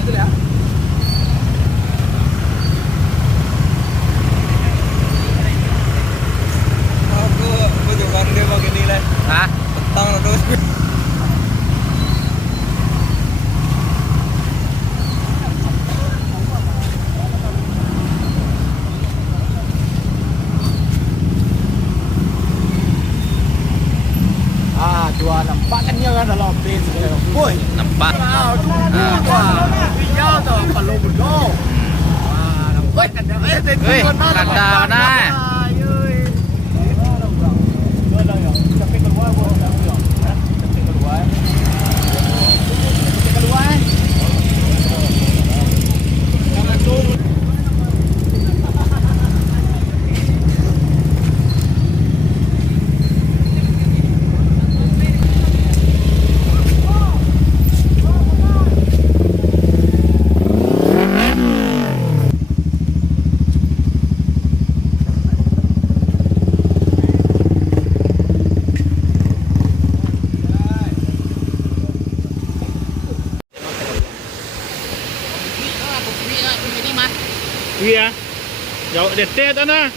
Aku juga kan dia pakai nilai. Hah? Petang terus. Dua nampak kan dia kan dalam base dia. Woi, Nampak. tunggu gua. Dia tu kalau bodoh. Nampak kan dia. Wih, kanda mana? Tapi keluar gua tak tahu. Tapi keluar. Keluar. Jangan turun. Iya. Jauh detik tu nah.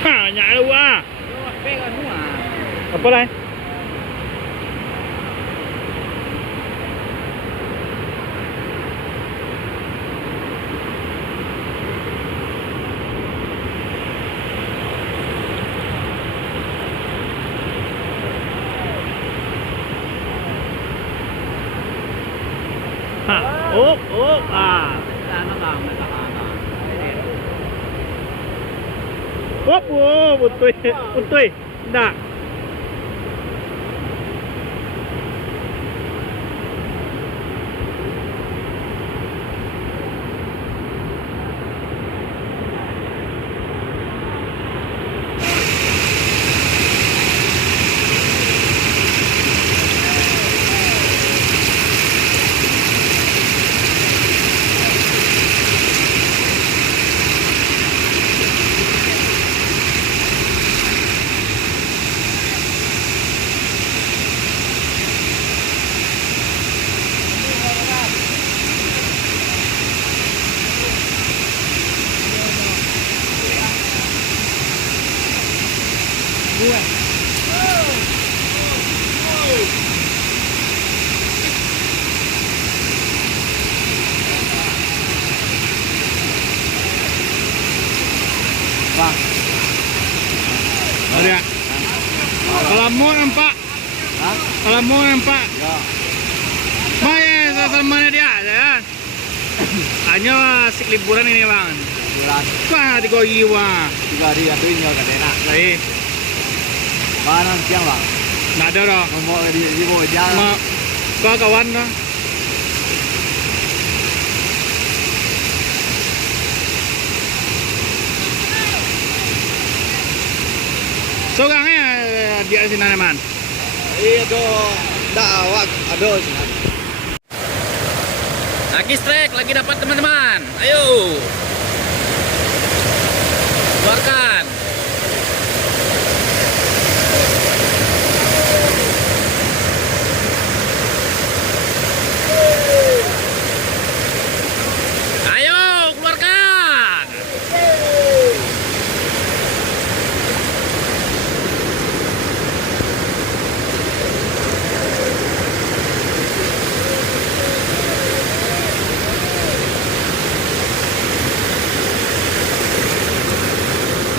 Ha, nyai lu ah. Apa lai? Betul, betul, tak. Ada. Kalau mau nampak. Kalau mau nampak. Ya. Maya sama dia ya. Hanya asik liburan ini bang. Bulan Wah, 3 jiwa. 3 hari yang ini enggak enak. Baik. Mana siang bang? Nak ada dah. Mau di bawah jalan. Ma, kau kawan dah. Seorangnya dia sini man. Iya tu dah awak ada sini. Lagi strike, lagi dapat teman-teman. Ayo. Keluarkan. Ayo, keluarkan.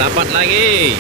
Dapat lagi.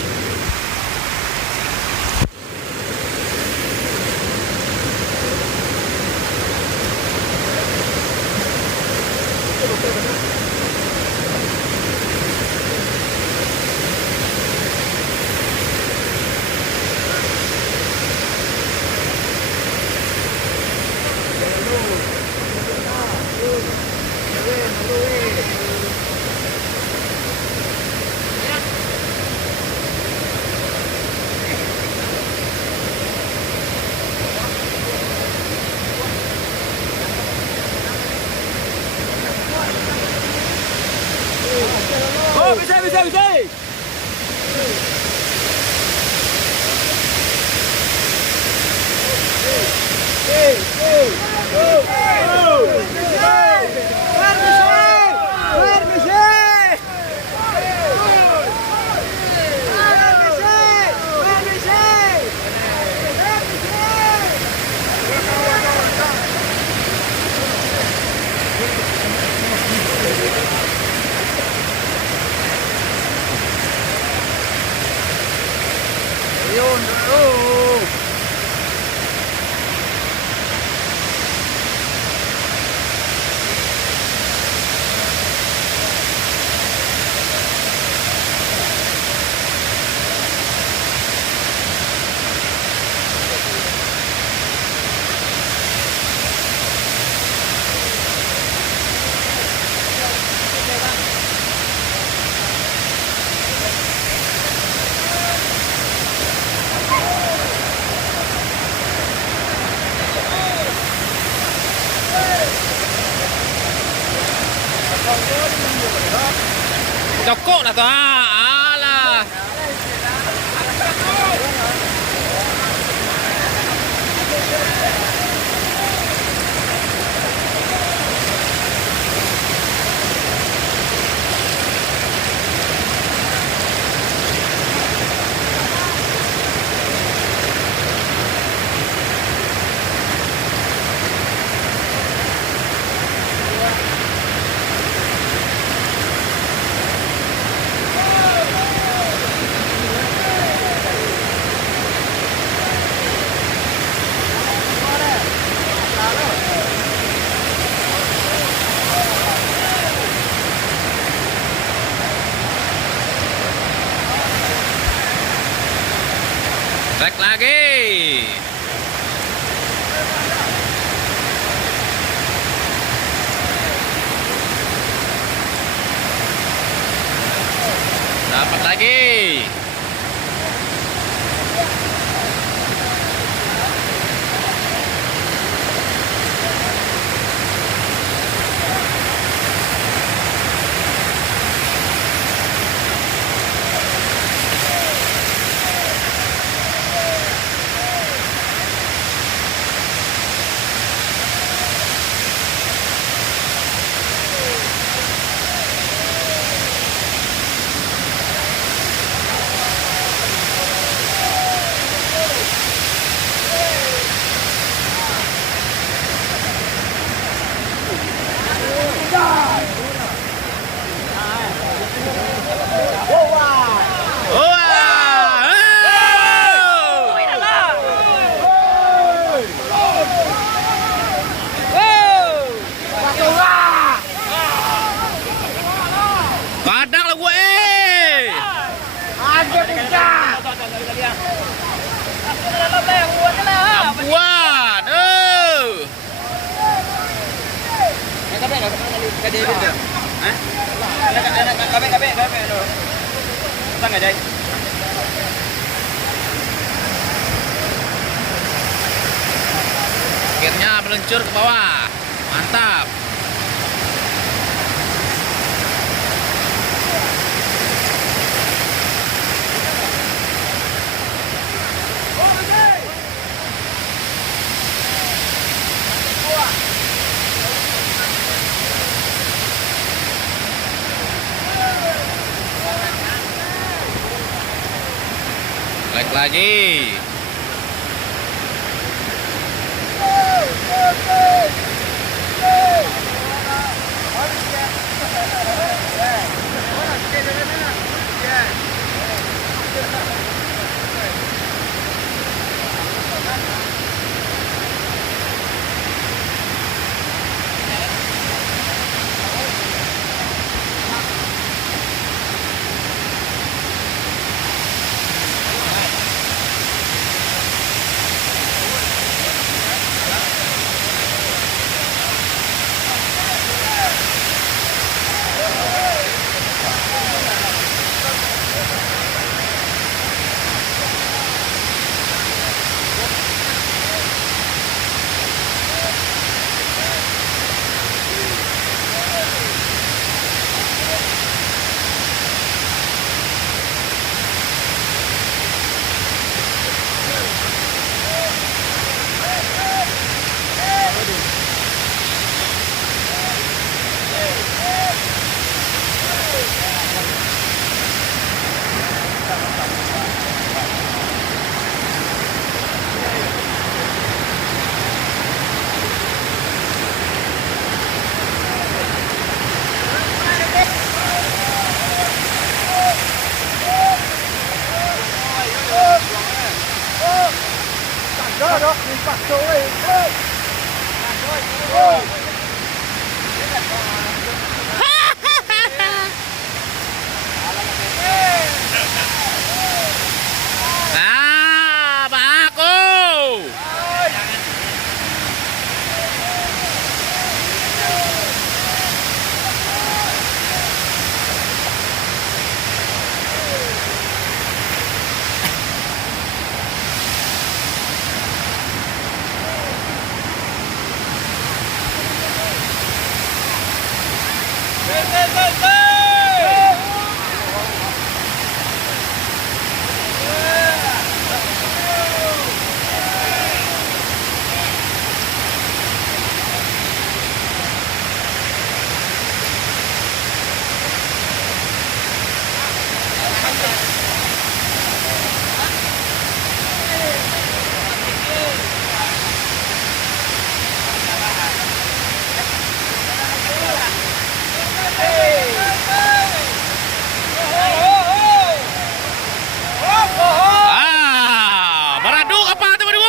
Ayun dulu. Cokok lah tuh. Alah. Trek lagi. Dapat lagi. Padang lah gue. Ada buka. Ampuan. Akhirnya meluncur ke bawah. Mantap. Naik lagi. đó, mình bắt số ấy. Nah, Pak aku. Ah, baraduk apa tu baru?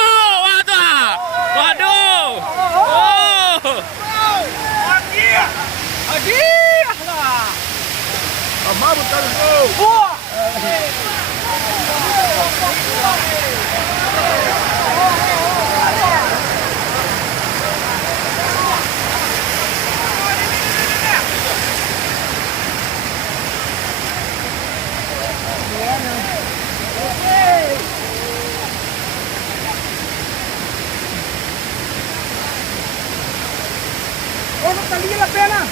Waduh. Waduh. Oh. Amma betul. Wah. Oh, no salía la pena.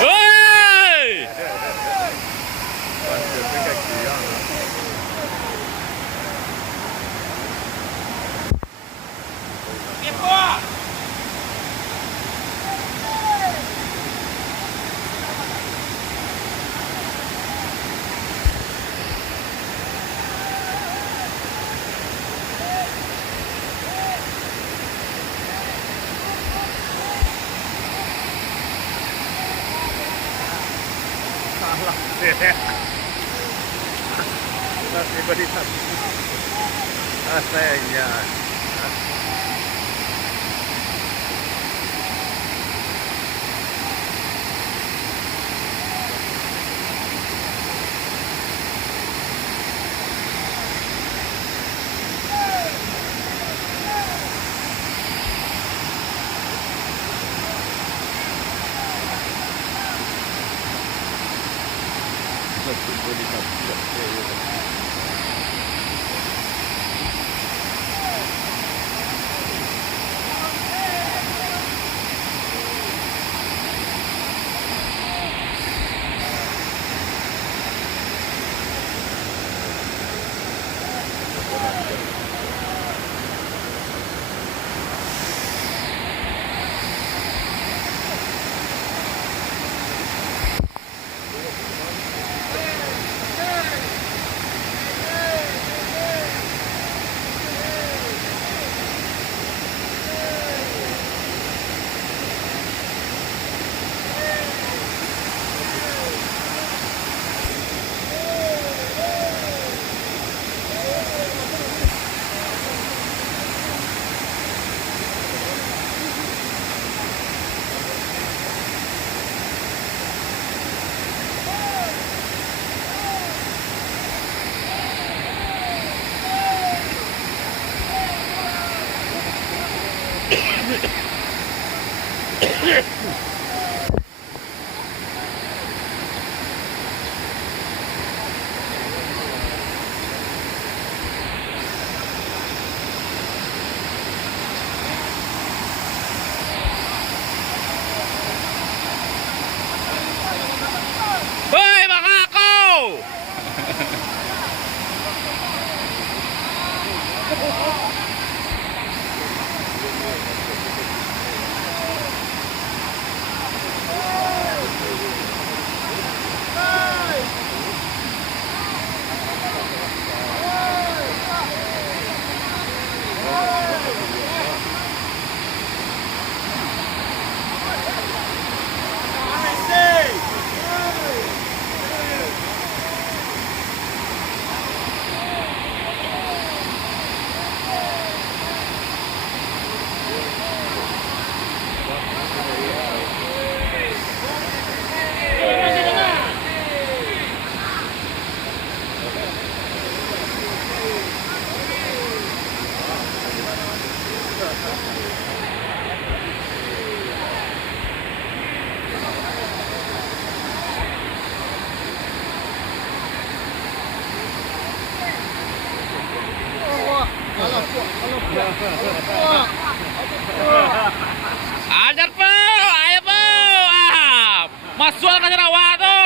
เฮ้ย Masih berikan. Asalnya. Hoy, makakaw! Ajar po! Ayo po! Ah! Masuk ka na wato!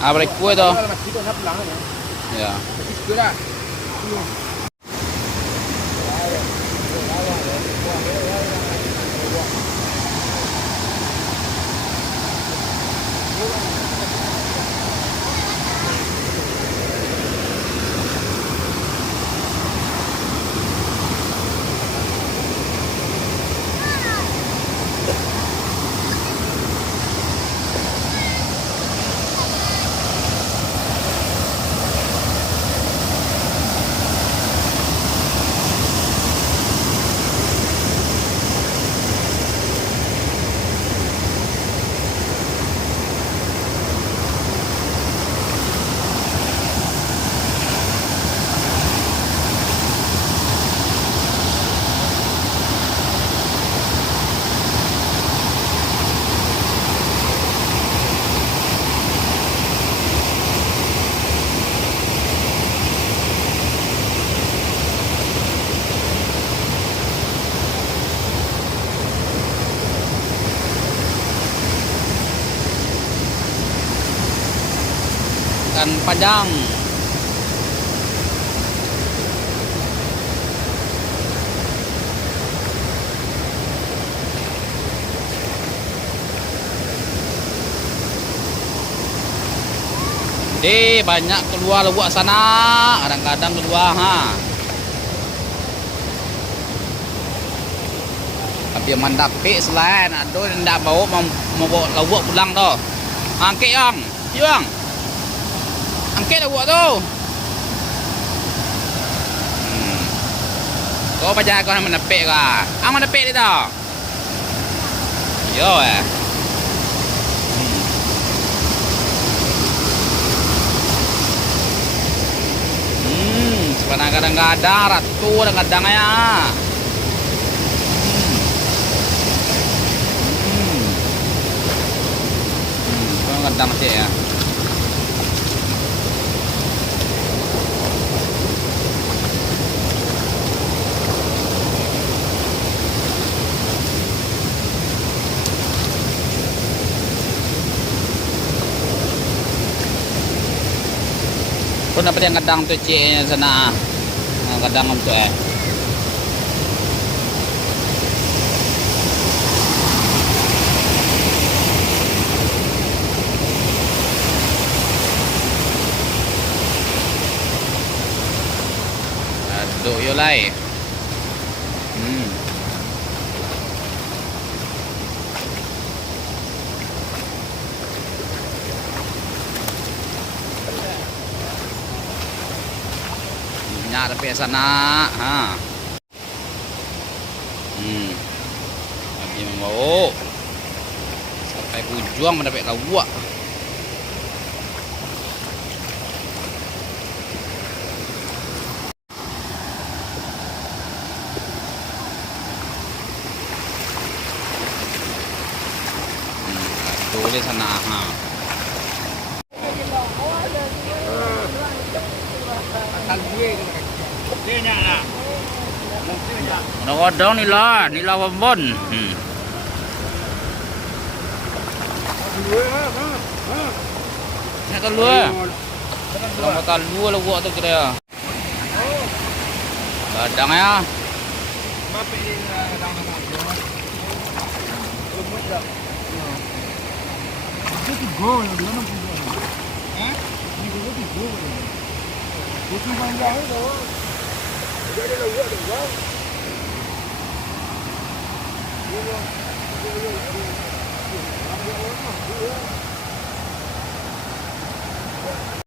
Ah, balik kue tu. Ya. Ikan Padang. Banyak keluar lewat sana, kadang-kadang keluar Tapi mandapik selain aduh ndak bawa mau bawa lawak pulang tu. Angkit yang. Yang. Angkit lawak tu. Kau baca kau nak mandapik ke? Mandapik dia tu. Yo kadang-kadang ratu kadang-kadang ya. Kadang sih ya. Kung dapat yang kadang tu cik sana, kadang tu Aduh yo lai. Banyak tapi sana Tapi membawa sampai Pujuang mendapat lawak. Boleh sana talwe tu. Dia nyak lah. Kadang-kadang ni lah wabon. Nak keluar. Kalau makan dua lah buat tu kira. Kadang ya. Mapi kadang nama tu. Lumut dah. Itu gol, dia nak gol. Hah? Ini gol tu gol. Bukan banyak tu. Jadi lah buat tu. Wow.